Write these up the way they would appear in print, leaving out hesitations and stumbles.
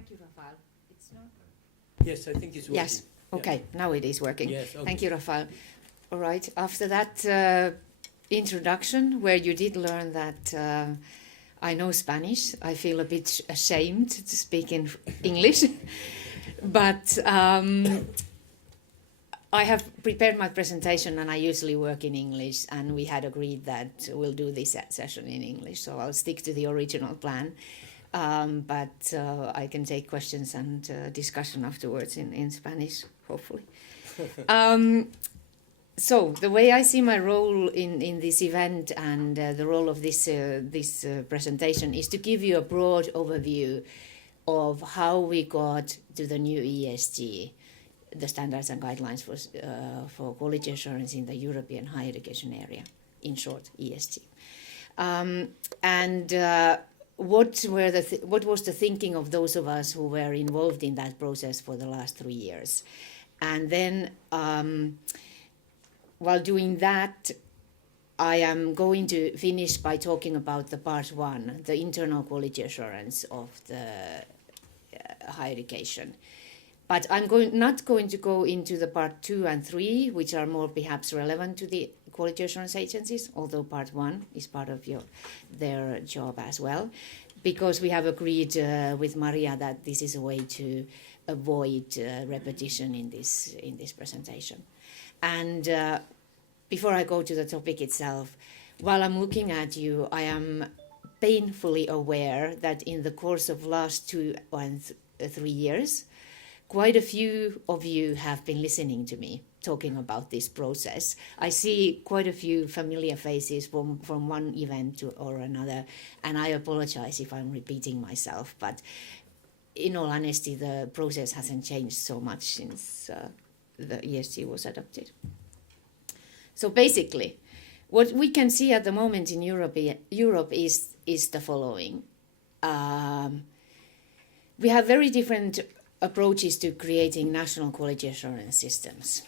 Thank you, Rafael. It's not. Yes, I think it's working. Yes. Okay. Yeah. Now it is working. Yes. Okay. Thank you, Rafael. All right. After that introduction, where you did learn that I know Spanish, I feel a bit ashamed to speak in English, but I have prepared my presentation, and I usually work in English, and we had agreed that we'll do this session in English, so I'll stick to the original plan. But I can take questions and discussion afterwards in Spanish, hopefully. So the way I see my role in this event and the role of this presentation is to give you a broad overview of how we got to the new ESG, the standards and guidelines for quality assurance in the European higher education area, in short, ESG. What was the thinking of those of us who were involved in that process for the last 3 years? And then, while doing that, I am going to finish by talking about the part one, the internal quality assurance of the higher education. But I'm not going to go into the part 2 and 3, which are more perhaps relevant to the quality assurance agencies, although part 1 is part of their job as well, because we have agreed with Maria that this is a way to avoid repetition in this presentation. And before I go to the topic itself, while I'm looking at you, I am painfully aware that in the course of last 2 and 3 years, quite a few of you have been listening to me talking about this process. I see quite a few familiar faces from one event or another, and I apologize if I'm repeating myself, but in all honesty, the process hasn't changed so much since the ESG was adopted. So basically, what we can see at the moment in Europe is the following. We have very different approaches to creating national quality assurance systems.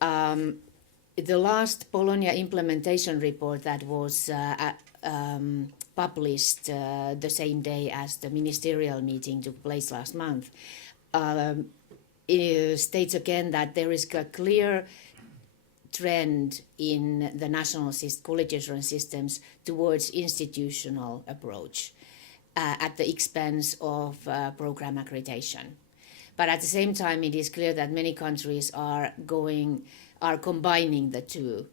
The last Bologna implementation report that was published the same day as the ministerial meeting took place last month states again that there is a clear trend in the national quality assurance systems towards institutional approach at the expense of program accreditation. But at the same time, it is clear that many countries are combining the two.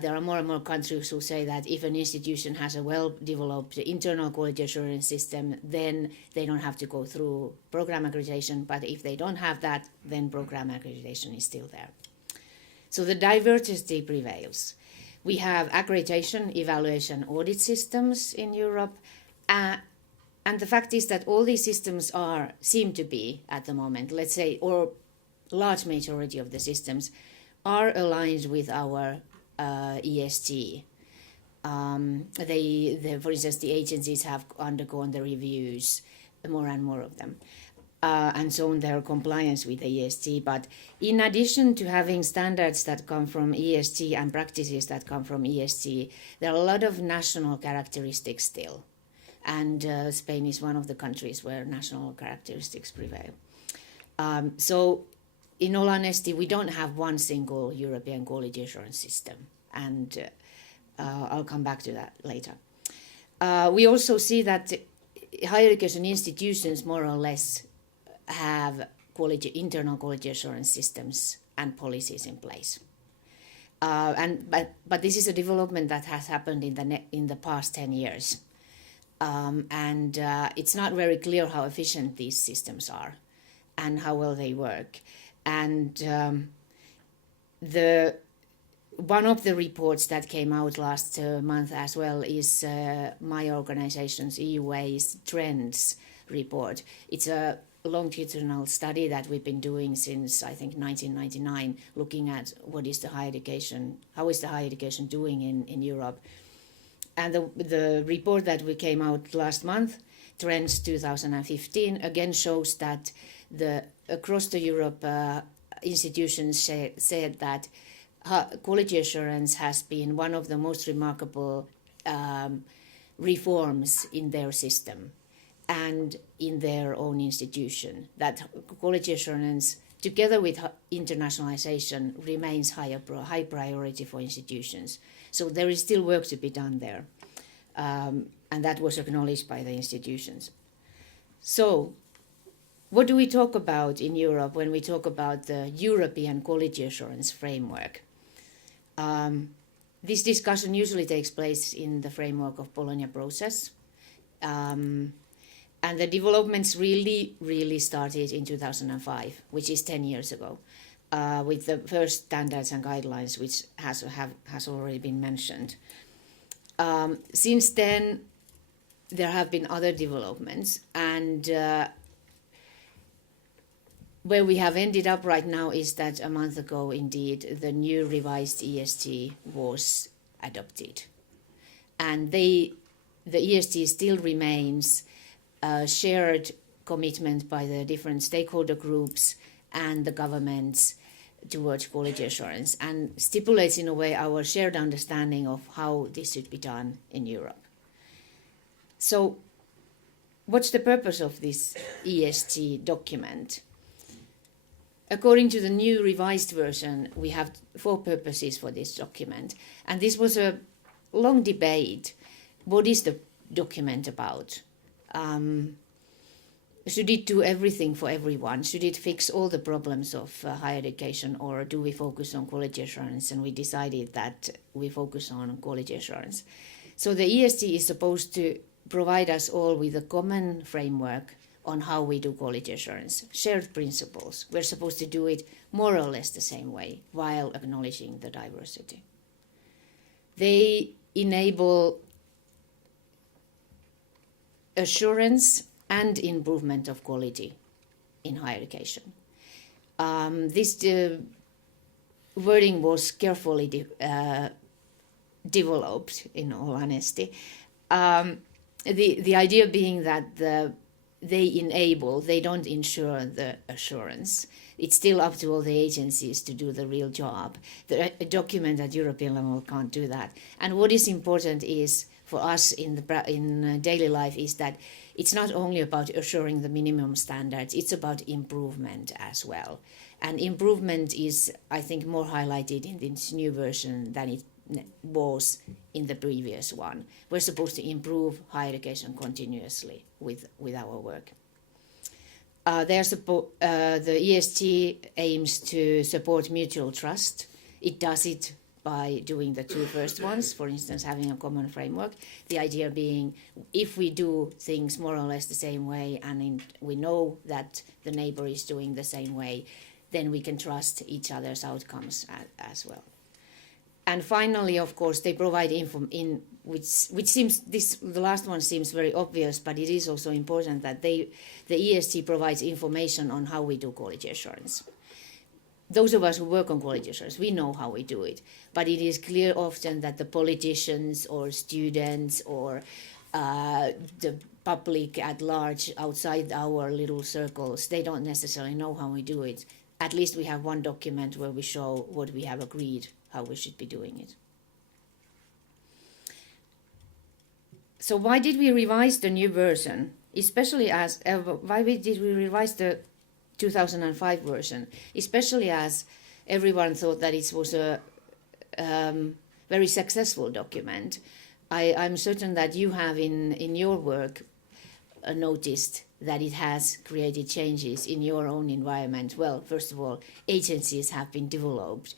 There are more and more countries who say that if an institution has a well-developed internal quality assurance system, then they don't have to go through program accreditation. But if they don't have that, then program accreditation is still there. So the diversity prevails. We have accreditation, evaluation, audit systems in Europe. And the fact is that all these systems seem to be, at the moment, let's say, or large majority of the systems, are aligned with our ESG. For instance, the agencies have undergone the reviews, more and more of them, and shown their compliance with the ESG. But in addition to having standards that come from ESG and practices that come from ESG, there are a lot of national characteristics still. And Spain is one of the countries where national characteristics prevail. So, in all honesty, we don't have one single European quality assurance system, and I'll come back to that later. We also see that higher education institutions more or less have internal quality assurance systems and policies in place. But this is a development that has happened in the past 10 years. And it's not very clear how efficient these systems are and how well they work. And one of the reports that came out last month as well is my organization's EUA's Trends report. It's a longitudinal study that we've been doing since, I think, 1999, looking at how is the higher education doing in Europe. And the report that we came out last month, Trends 2015, again shows that across the Europe, institutions said that quality assurance has been one of the most remarkable reforms in their system. and in their own institution. That quality assurance, together with internationalization, remains high priority for institutions. So there is still work to be done there, and that was acknowledged by the institutions. So what do we talk about in Europe when we talk about the European quality assurance framework? This discussion usually takes place in the framework of Bologna process. And the developments really started in 2005, which is 10 years ago, with the first standards and guidelines, which has already been mentioned. Since then, there have been other developments, and where we have ended up right now is that a month ago, indeed, the new revised ESG was adopted. And the ESG still remains a shared commitment by the different stakeholder groups and the governments towards quality assurance, and stipulates in a way our shared understanding of how this should be done in Europe. So what's the purpose of this ESG document? According to the new revised version, we have 4 purposes for this document. And this was a long debate. What is the document about? Should it do everything for everyone? Should it fix all the problems of higher education, or do we focus on quality assurance? And we decided that we focus on quality assurance. So the ESG is supposed to provide us all with a common framework on how we do quality assurance, shared principles. We're supposed to do it more or less the same way while acknowledging the diversity. They enable assurance and improvement of quality in higher education. This wording was carefully developed, in all honesty. The idea being that they enable, they don't ensure the assurance. It's still up to all the agencies to do the real job. The document at European level can't do that. And what is important is for us in daily life is that it's not only about assuring the minimum standards, it's about improvement as well. And improvement is, I think, more highlighted in this new version than it was in the previous one. We're supposed to improve higher education continuously with our work. The ESG aims to support mutual trust. It does it by doing the 2 first ones, for instance, having a common framework. The idea being, if we do things more or less the same way, and we know that the neighbor is doing the same way, then we can trust each other's outcomes as well. And finally, of course, they provide which seems, the last one seems very obvious, but it is also important that the ESG provides information on how we do quality assurance. Those of us who work on quality assurance, we know how we do it, but it is clear often that the politicians or students or the public at large outside our little circles, they don't necessarily know how we do it. At least we have one document where we show what we have agreed, how we should be doing it. So why did we revise the new version? Especially as, why did we revise the 2005 version? Especially as everyone thought that it was a very successful document. I'm certain that you have in your work noticed that it has created changes in your own environment. Well, first of all, agencies have been developed.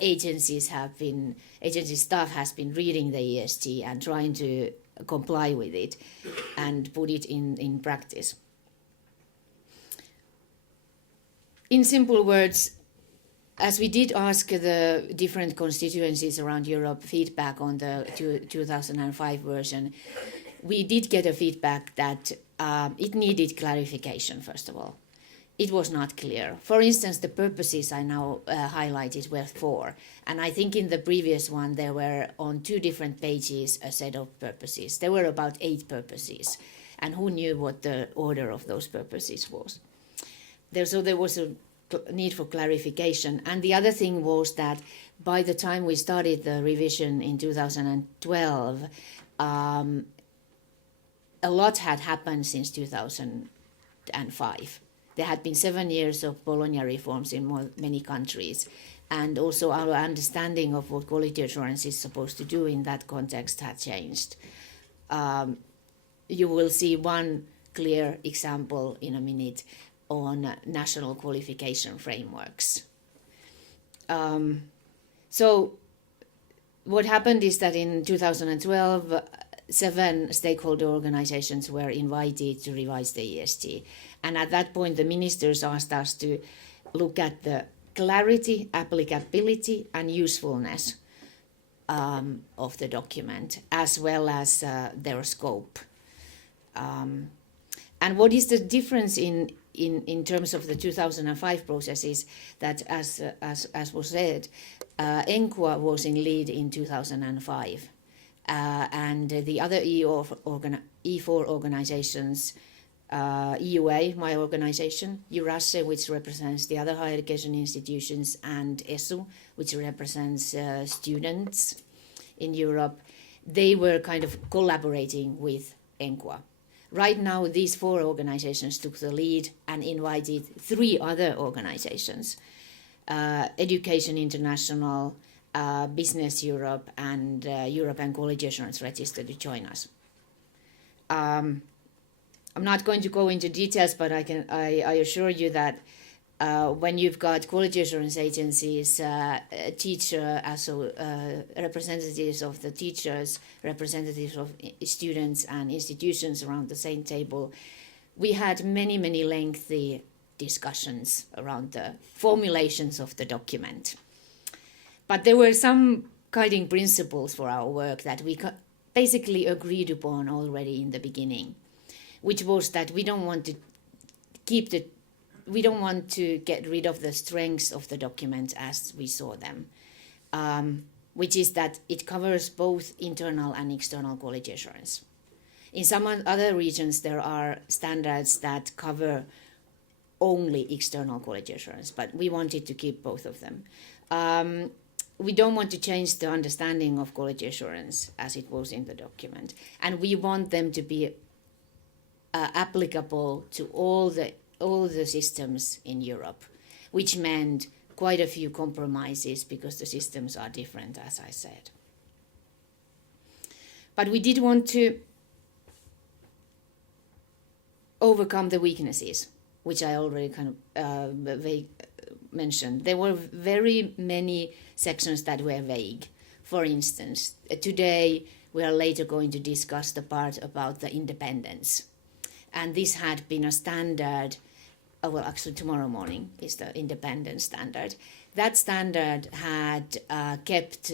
Agency staff has been reading the ESG and trying to comply with it and put it in practice. In simple words, as we did ask the different constituencies around Europe feedback on the 2005 version, we did get a feedback that it needed clarification, first of all. It was not clear. For instance, the purposes I now highlighted were 4. And I think in the previous one, there were on 2 different pages a set of purposes. There were about 8 purposes. And who knew what the order of those purposes was? So there was a need for clarification. And the other thing was that by the time we started the revision in 2012, a lot had happened since 2005. There had been 7 years of Bologna reforms in many countries, and also our understanding of what quality assurance is supposed to do in that context had changed. You will see one clear example in a minute on national qualification frameworks. So what happened is that in 2012, 7 stakeholder organizations were invited to revise the ESG. And at that point, the ministers asked us to look at the clarity, applicability, and usefulness of the document, as well as their scope. And what is the difference in terms of the 2005 processes? That, as was said, ENQA was in lead in 2005, and the other E4 organizations, EUA, my organization, EURASE, which represents the other higher education institutions, and ESU, which represents students in Europe, they were kind of collaborating with ENQA. Right now, these 4 organizations took the lead and invited 3 other organizations, Education International, Business Europe, and European Quality Assurance Register, to join us. I'm not going to go into details, but I assure you that when you've got quality assurance agencies, representatives of the teachers, representatives of students and institutions around the same table, we had many, many lengthy discussions around the formulations of the document. But there were some guiding principles for our work that we basically agreed upon already in the beginning, which was that we don't want to get rid of the strengths of the document as we saw them, which is that it covers both internal and external quality assurance. In some other regions, there are standards that cover only external quality assurance, but we wanted to keep both of them. We don't want to change the understanding of quality assurance as it was in the document, and we want them to be applicable to all the systems in Europe, which meant quite a few compromises because the systems are different, as I said. But we did want to overcome the weaknesses, which I already kind of mentioned. There were very many sections that were vague. For instance, today we are later going to discuss the part about the independence. And this had been a standard, well, actually tomorrow morning is the independence standard. That standard had kept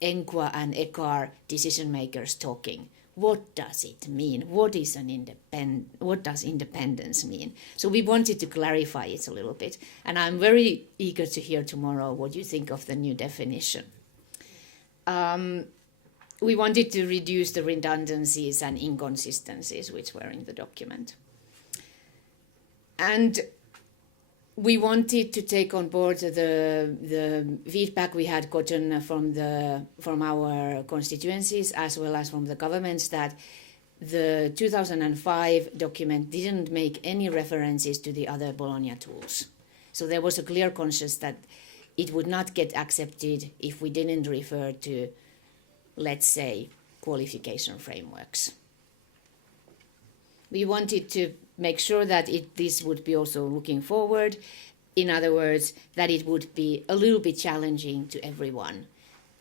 ENQA and ECAR decision makers talking. What does it mean? What does independence mean? So we wanted to clarify it a little bit. And I'm very eager to hear tomorrow what you think of the new definition. We wanted to reduce the redundancies and inconsistencies which were in the document. And we wanted to take on board the feedback we had gotten from our constituencies as well as from the governments, that the 2005 document didn't make any references to the other Bologna tools. So there was a clear conscience that it would not get accepted if we didn't refer to, let's say, qualification frameworks. We wanted to make sure that this would be also looking forward. In other words, that it would be a little bit challenging to everyone,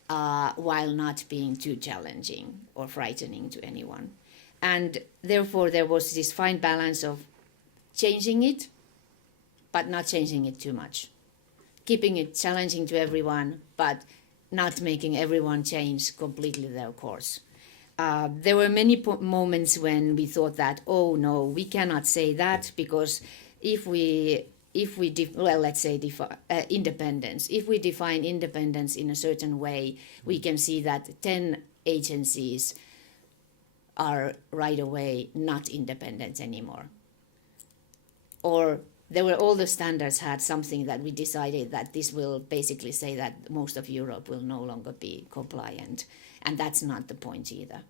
while not being too challenging or frightening to anyone. And therefore, there was this fine balance of changing it, but not changing it too much. Keeping it challenging to everyone, but not making everyone change completely their course. There were many moments when we thought that, oh no, we cannot say that, because if we define independence. If we define independence in a certain way, we can see that 10 agencies are right away not independent anymore. Or there were all the standards had something that we decided that this will basically say that most of Europe will no longer be compliant. And that's not the point either.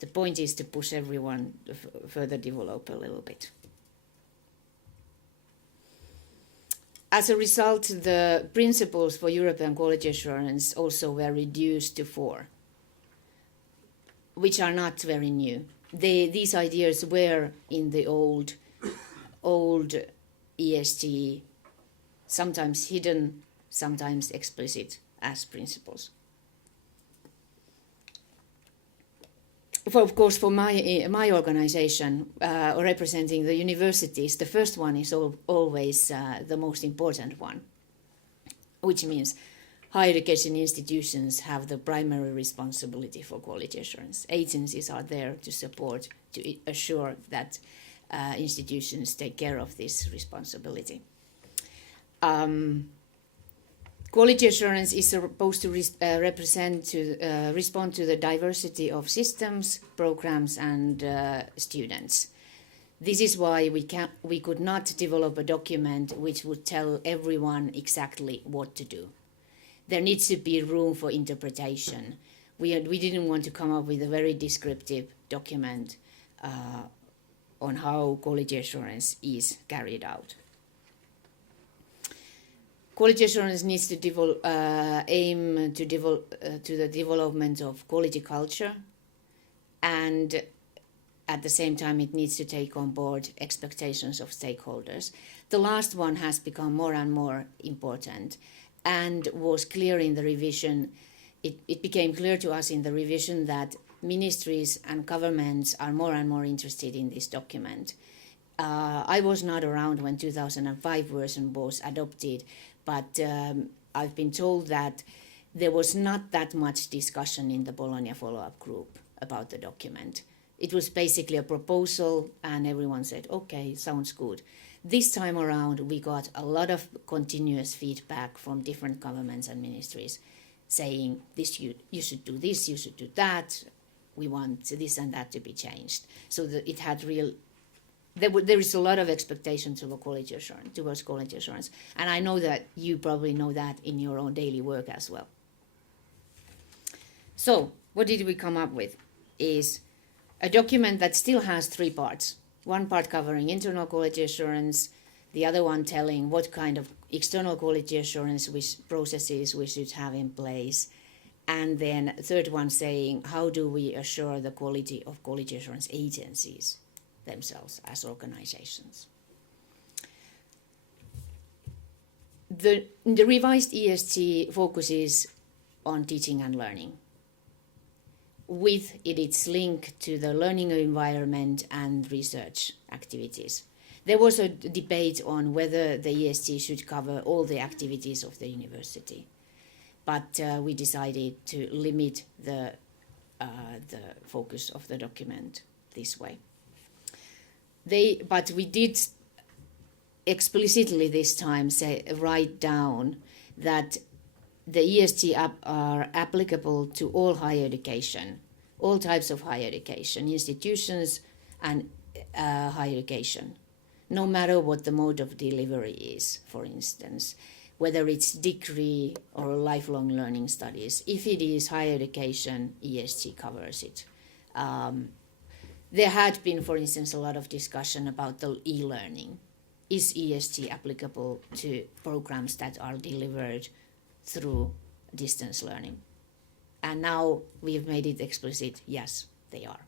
The point is to push everyone to further develop a little bit. As a result, the principles for European quality assurance also were reduced to 4, which are not very new. These ideas were in the old ESG, sometimes hidden, sometimes explicit as principles. Of course, for my organization, representing the universities, the first one is always the most important one, which means higher education institutions have the primary responsibility for quality assurance. Agencies are there to support, to assure that institutions take care of this responsibility. Quality assurance is supposed to respond to the diversity of systems, programs, and students. This is why we could not develop a document which would tell everyone exactly what to do. There needs to be room for interpretation. We didn't want to come up with a very descriptive document on how quality assurance is carried out. Quality assurance needs to aim to the development of quality culture, and at the same time it needs to take on board expectations of stakeholders. The last one has become more and more important and was clear in the revision. It became clear to us in the revision that ministries and governments are more and more interested in this document. I was not around when 2005 version was adopted, but I've been told that there was not that much discussion in the Bologna follow-up group about the document. It was basically a proposal and everyone said, okay, sounds good. This time around we got a lot of continuous feedback from different governments and ministries saying, this you should do this, you should do that, we want this and that to be changed. So that it had there is a lot of expectation towards quality assurance, and I know that you probably know that in your own daily work as well. So what did we come up with is a document that still has 3 parts. One part covering internal quality assurance, the other one telling what kind of external quality assurance processes we should have in place, and then third one saying how do we assure the quality of quality assurance agencies themselves as organizations. The revised ESG focuses on teaching and learning, with its link to the learning environment and research activities. There was a debate on whether the ESG should cover all the activities of the university, but we decided to limit the focus of the document this way. But we did explicitly this time write down that the ESG are applicable to all higher education, all types of higher education, institutions and higher education, no matter what the mode of delivery is, for instance, whether it's degree or lifelong learning studies. If it is higher education, ESG covers it. There had been, for instance, a lot of discussion about the e-learning. Is ESG applicable to programs that are delivered through distance learning? And now we've made it explicit, yes, they are.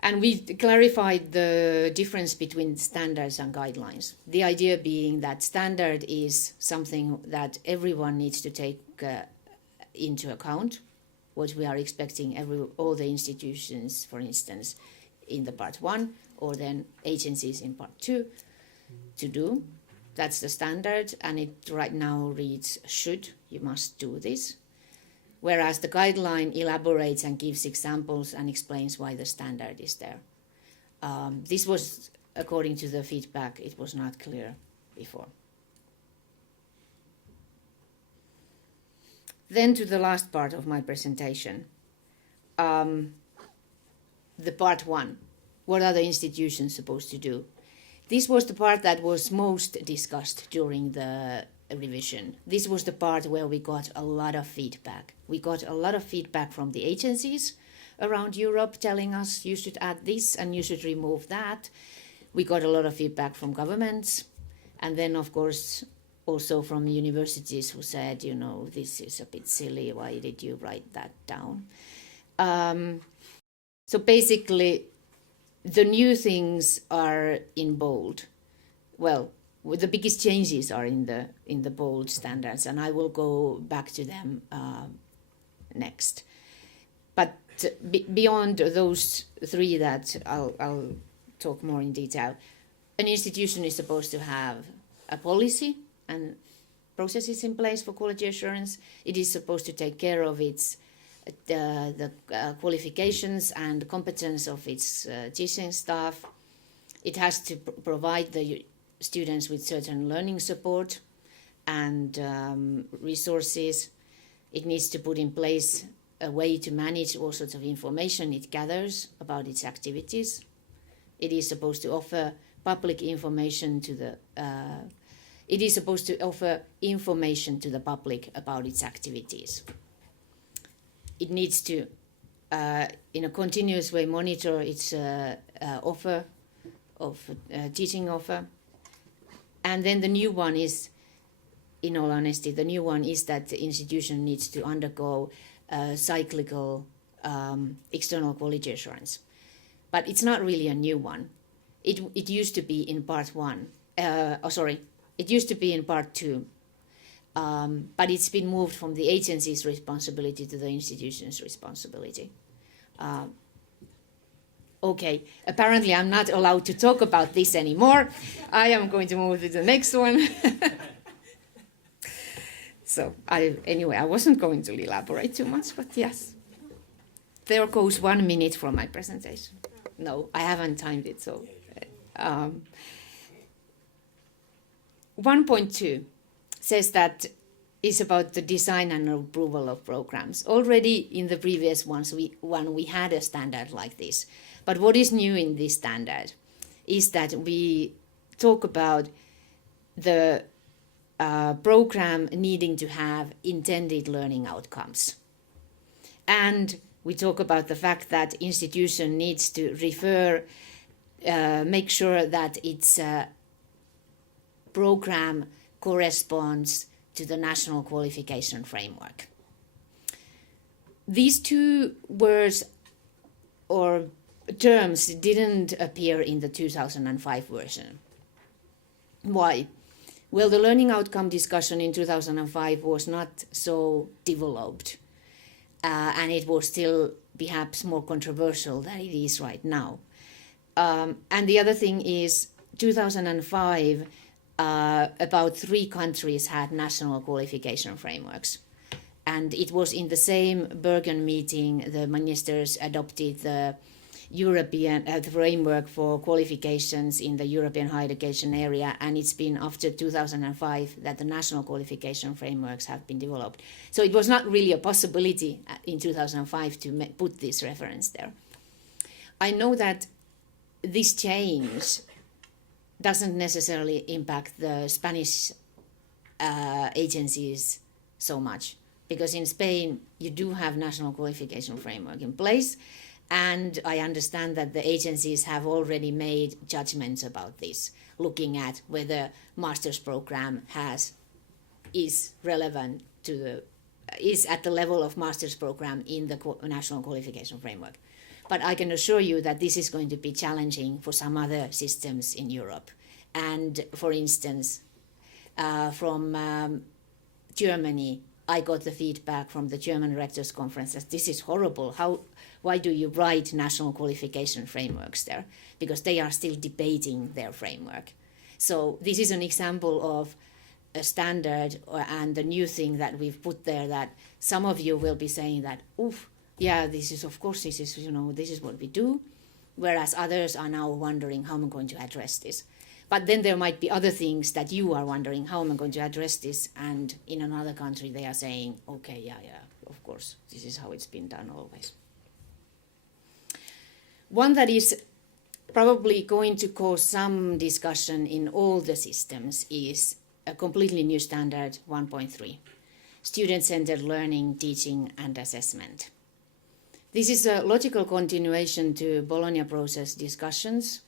And we clarified the difference between standards and guidelines. The idea being that standard is something that everyone needs to take into account, what we are expecting all the institutions, for instance, in the part 1, or then agencies in part 2 to do. That's the standard, and it right now reads should, you must do this. Whereas the guideline elaborates and gives examples and explains why the standard is there. This was, according to the feedback, it was not clear before. Then to the last part of my presentation, the part 1. What are the institutions supposed to do? This was the part that was most discussed during the revision. This was the part where we got a lot of feedback. We got a lot of feedback from the agencies, around Europe telling us you should add this and you should remove that. We got a lot of feedback from governments, and then of course also from universities who said, you know, this is a bit silly, why did you write that down? So basically the new things are in bold. Well, the biggest changes are in the bold standards, and I will go back to them next. But beyond those three that I'll talk more in detail, an institution is supposed to have a policy and processes in place for quality assurance. It is supposed to take care of its the qualifications and competence of its teaching staff. It has to provide the students with certain learning support and resources. It needs to put in place a way to manage all sorts of information it gathers about its activities. It is supposed to offer public information to the it is supposed to offer information to the public about its activities. It needs to, in a continuous way, monitor its offer of teaching offer. And then the new one is, in all honesty, the new one is that the institution needs to undergo cyclical external quality assurance. But it's not really a new one. It used to be in part one. It used to be in part two. But it's been moved from the agency's responsibility to the institution's responsibility. Okay, apparently I'm not allowed to talk about this anymore. I am going to move to the next one. So anyway, I wasn't going to elaborate too much, but yes. There goes 1 minute from my presentation. No, I haven't timed it, so. 1.2 says that is about the design and approval of programs. Already in the previous ones, we had a standard like this. But what is new in this standard is that we talk about the program needing to have intended learning outcomes. And we talk about the fact that institution needs to make sure that its program corresponds to the national qualification framework. These two words or terms didn't appear in the 2005 version. Why? Well, the learning outcome discussion in 2005 was not so developed, and it was still perhaps more controversial than it is right now. And the other thing is, 2005, about 3 countries had national qualification frameworks. And it was in the same Bergen meeting the ministers adopted the European framework for qualifications in the European higher education area, and it's been after 2005 that the national qualification frameworks have been developed. So it was not really a possibility in 2005 to put this reference there. I know that this change doesn't necessarily impact the Spanish agencies so much, because in Spain you do have national qualification framework in place, and I understand that the agencies have already made judgments about this, looking at whether master's program is relevant to is at the level of master's program in the national qualification framework. But I can assure you that this is going to be challenging for some other systems in Europe. And for instance, from Germany, I got the feedback from the German Rectors Conference that this is horrible. Why do you write national qualification frameworks there? Because they are still debating their framework. So this is an example of a standard and the new thing that we've put there that some of you will be saying that, oof, yeah, this is what we do, whereas others are now wondering how am I going to address this. But then there might be other things that you are wondering, how am I going to address this? And in another country, they are saying, okay, yeah, of course, this is how it's been done always. One that is probably going to cause some discussion in all the systems is a completely new standard, 1.3, student-centered learning, teaching, and assessment. This is a logical continuation to Bologna process discussions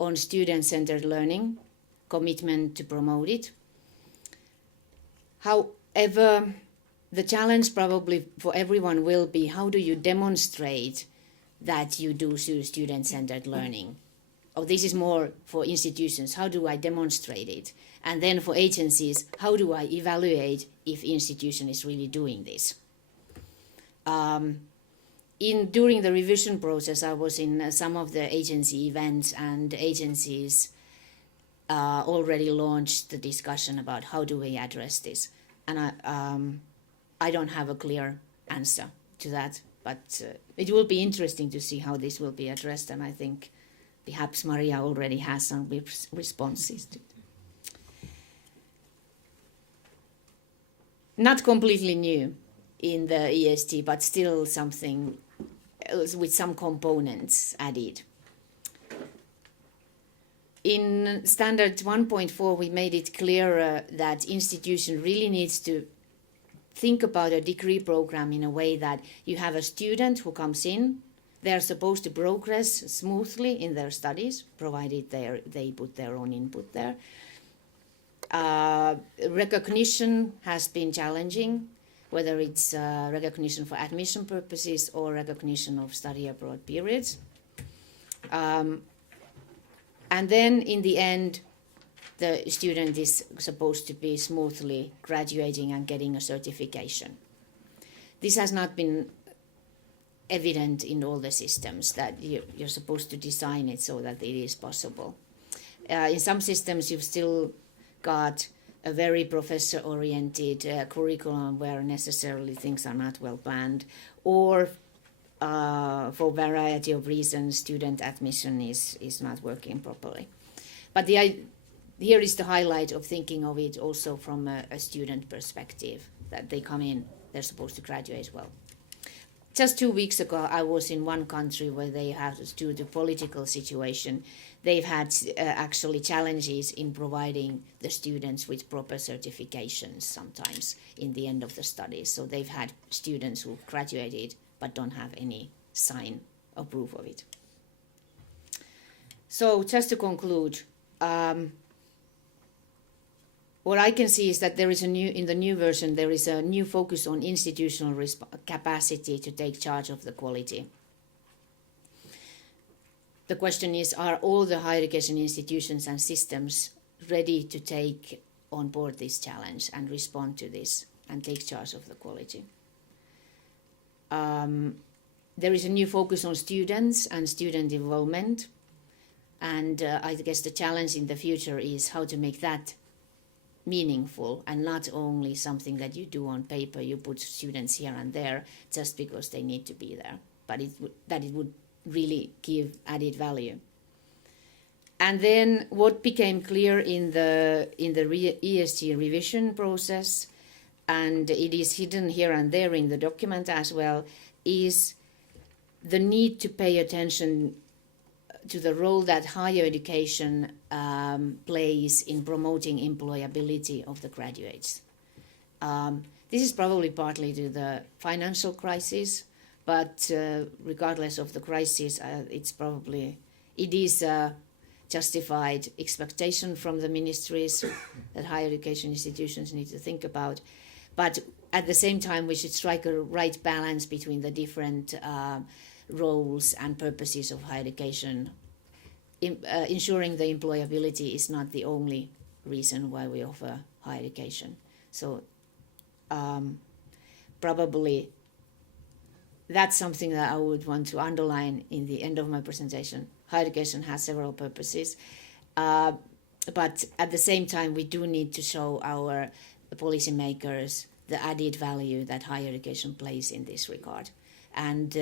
on student-centered learning, commitment to promote it. However, the challenge probably for everyone will be, how do you demonstrate that you do student-centered learning? Oh, this is more for institutions. How do I demonstrate it? And then for agencies, how do I evaluate if institution is really doing this? During the revision process, I was in some of the agency events, and agencies already launched the discussion about how do we address this. And I don't have a clear answer to that, but it will be interesting to see how this will be addressed, and I think perhaps Maria already has some responses to it. Not completely new in the ESG, but still something with some components added. In standard 1.4, we made it clearer that institution really needs to think about a degree program in a way that you have a student who comes in. They are supposed to progress smoothly in their studies, provided they put their own input there. Recognition has been challenging, whether it's recognition for admission purposes or recognition of study abroad periods. And then in the end, the student is supposed to be smoothly graduating and getting a certification. This has not been evident in all the systems, that you're supposed to design it so that it is possible. In some systems, you've still got a very professor-oriented curriculum where necessarily things are not well planned, or for a variety of reasons, student admission is not working properly. But here is the highlight of thinking of it also from a student perspective, that they come in, they're supposed to graduate well. Just 2 weeks ago, I was in one country where they have, due to political situation, they've had actually challenges in providing the students with proper certifications sometimes in the end of the studies. So they've had students who graduated but don't have any sign or proof of it. So just to conclude, what I can see is that there is in the new version, there is a new focus on institutional capacity to take charge of the quality. The question is, are all the higher education institutions and systems ready to take on board this challenge and respond to this and take charge of the quality? There is a new focus on students and student involvement. And I guess the challenge in the future is how to make that meaningful and not only something that you do on paper, you put students here and there just because they need to be there, but that it would really give added value. And then what became clear in the ESG revision process, and it is hidden here and there in the document as well, is the need to pay attention to the role that higher education plays in promoting employability of the graduates. This is probably partly due to the financial crisis, but regardless of the crisis, it is a justified expectation from the ministries that higher education institutions need to think about. But at the same time, we should strike a right balance between the different roles and purposes of higher education. Ensuring the employability is not the only reason why we offer higher education. So probably that's something that I would want to underline in the end of my presentation. Higher education has several purposes, but at the same time, we do need to show our policymakers the added value that higher education plays in this regard. And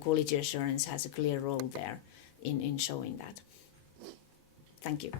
quality assurance has a clear role there in showing that. Thank you.